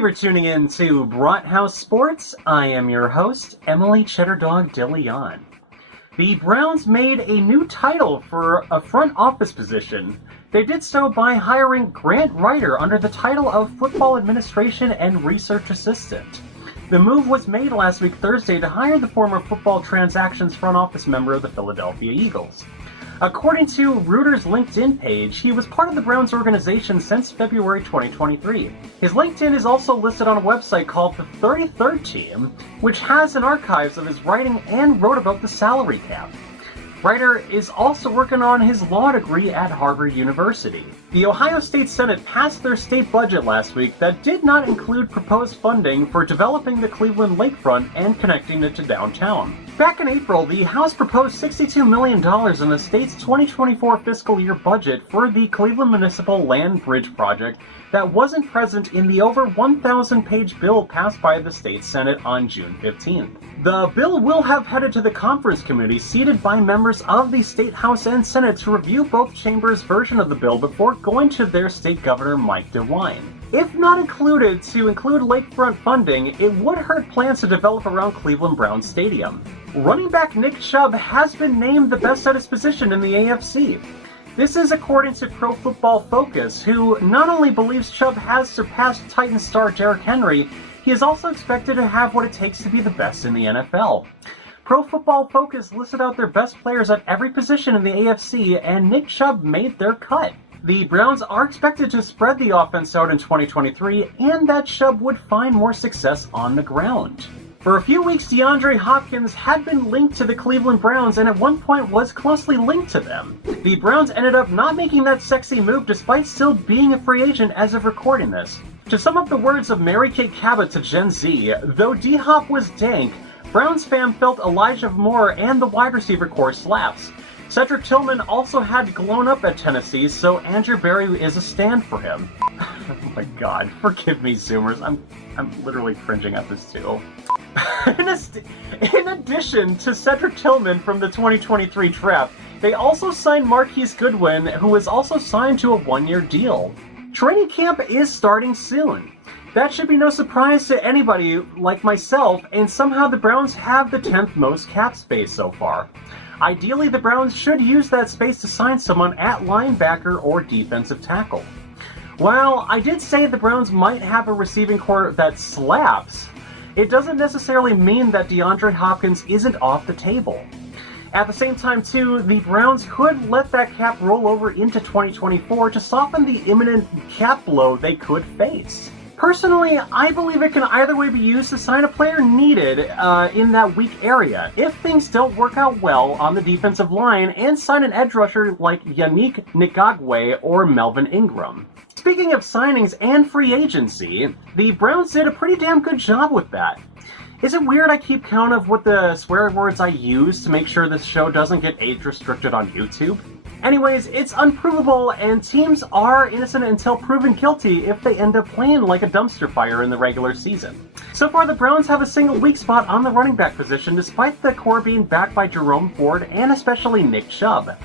you for tuning in to Brathouse Sports. I am your host, Emily Cheddar Dog DeLeon. The Browns made a new title for a front office position. They did so by hiring Grant Ryder under the title of Football Administration and Research Assistant. The move was made last week Thursday to hire the former football transactions front office member of the Philadelphia Eagles. According to Reuter's LinkedIn page, he was part of the Browns organization since February 2023. His LinkedIn is also listed on a website called the 33rd Team, which has an archives of his writing and wrote about the salary cap. Ryder is also working on his law degree at Harvard University. The Ohio State Senate passed their state budget last week that did not include proposed funding for developing the Cleveland lakefront and connecting it to downtown. Back in April, the House proposed $62 million in the state's 2024 fiscal year budget for the Cleveland Municipal Land Bridge project that wasn't present in the over 1,000-page bill passed by the state Senate on June 15th. The bill will have headed to the conference committee seated by members of the State House and Senate to review both chambers' version of the bill before going to their state governor Mike DeWine. If not included to include lakefront funding, it would hurt plans to develop around Cleveland Browns Stadium. Running back Nick Chubb has been named the best at his position in the AFC. This is according to Pro Football Focus, who not only believes Chubb has surpassed Titans star Derrick Henry, he is also expected to have what it takes to be the best in the NFL. Pro Football Focus listed out their best players at every position in the AFC, and Nick Chubb made their cut. The Browns are expected to spread the offense out in 2023, and that Chubb would find more success on the ground. For a few weeks, DeAndre Hopkins had been linked to the Cleveland Browns and at one point was closely linked to them. The Browns ended up not making that sexy move despite still being a free agent as of recording this. To sum up the words of Mary Kay Cabot to Gen Z, though D-Hop was dank, Browns fan felt Elijah Moore and the wide receiver core slaps. Cedric Tillman also had grown up at Tennessee, so Andrew Berry is a stand for him. Oh my god, forgive me Zoomers, I'm literally cringing at this too. In addition to Cedric Tillman from the 2023 draft, they also signed Marquise Goodwin, who is also signed to a one-year deal. Training camp is starting soon. That should be no surprise to anybody like myself, and somehow the Browns have the 10th most cap space so far. Ideally, the Browns should use that space to sign someone at linebacker or defensive tackle. While I did say the Browns might have a receiving core that slaps, it doesn't necessarily mean that DeAndre Hopkins isn't off the table. At the same time, too, the Browns could let that cap roll over into 2024 to soften the imminent cap blow they could face. Personally, I believe it can either way be used to sign a player needed in that weak area, if things don't work out well on the defensive line, and sign an edge rusher like Yannick Ngakoue or Melvin Ingram. Speaking of signings and free agency, the Browns did a pretty damn good job with that. Is it weird I keep count of what the swear words I use to make sure this show doesn't get age restricted on YouTube? Anyways, it's unprovable, and teams are innocent until proven guilty if they end up playing like a dumpster fire in the regular season. So far, the Browns have a single weak spot on the running back position, despite the core being backed by Jerome Ford and especially Nick Chubb.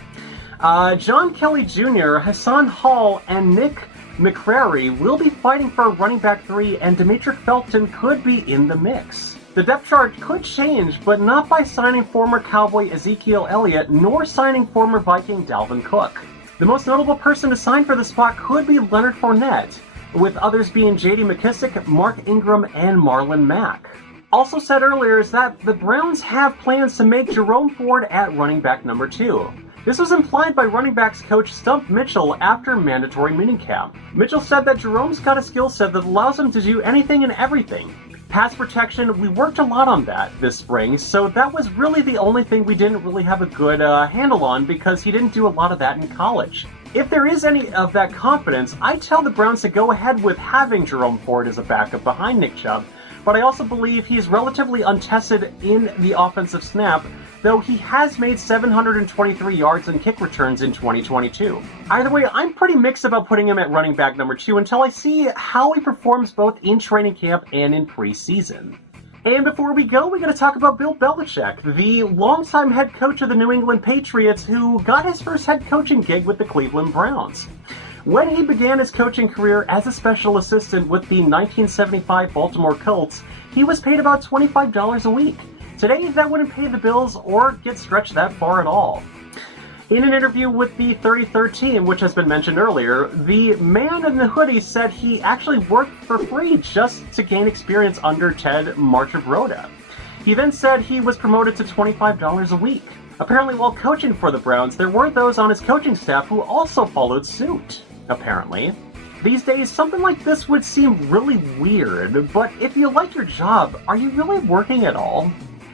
John Kelly Jr., Hassan Hall, and Nick McCrary will be fighting for a running back 3, and Demetric Felton could be in the mix. The depth chart could change, but not by signing former Cowboy Ezekiel Elliott, nor signing former Viking Dalvin Cook. The most notable person to sign for the spot could be Leonard Fournette, with others being J.D. McKissick, Mark Ingram, and Marlon Mack. Also said earlier is that the Browns have plans to make Jerome Ford at running back number 2. This was implied by running backs coach Stump Mitchell after mandatory minicamp. Mitchell said that Jerome's got a skill set that allows him to do anything and everything. Pass protection, we worked a lot on that this spring, so that was really the only thing we didn't really have a good handle on because he didn't do a lot of that in college. If there is any of that confidence, I tell the Browns to go ahead with having Jerome Ford as a backup behind Nick Chubb, but I also believe he's relatively untested in the offensive snap, though he has made 723 yards and kick returns in 2022. Either way, I'm pretty mixed about putting him at running back number 2 until I see how he performs both in training camp and in preseason. And before we go, we got to talk about Bill Belichick, the longtime head coach of the New England Patriots who got his first head coaching gig with the Cleveland Browns. When he began his coaching career as a special assistant with the 1975 Baltimore Colts, he was paid about $25 a week. Today, that wouldn't pay the bills or get stretched that far at all. In an interview with the 33rd Team, which has been mentioned earlier, the man in the hoodie said he actually worked for free just to gain experience under Ted Marchibroda. He then said he was promoted to $25 a week. Apparently, while coaching for the Browns, there were those on his coaching staff who also followed suit. Apparently. These days, something like this would seem really weird, but if you like your job, are you really working at all?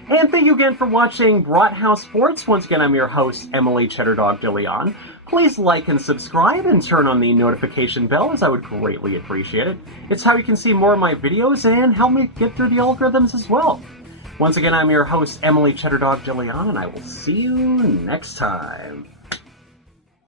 And thank you again for watching Brathouse Sports. Once again, I'm your host, Emily Cheddardog DeLeon. Please like and subscribe and turn on the notification bell, as I would greatly appreciate it. It's how you can see more of my videos and help me get through the algorithms as well. Once again, I'm your host, Emily Cheddardog DeLeon, and I will see you next time.